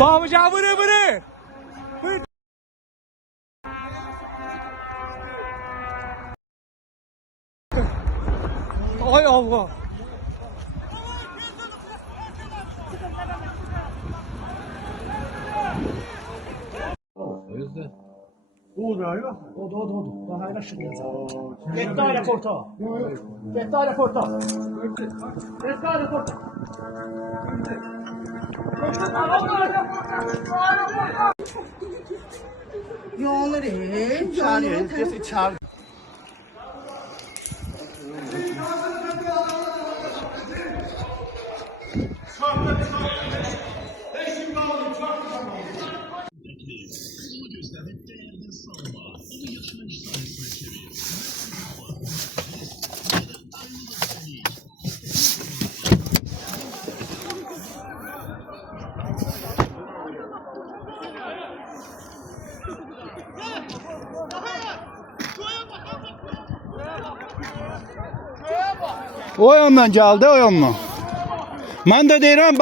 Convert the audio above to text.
Babacan vırı. Ay Allah. O. Daha hayra şık yazar. Dettare porta. Dettare porta. Dettare porta. Yolları çağırıyor. O yandan geldi o yandan. Ben de deyirəm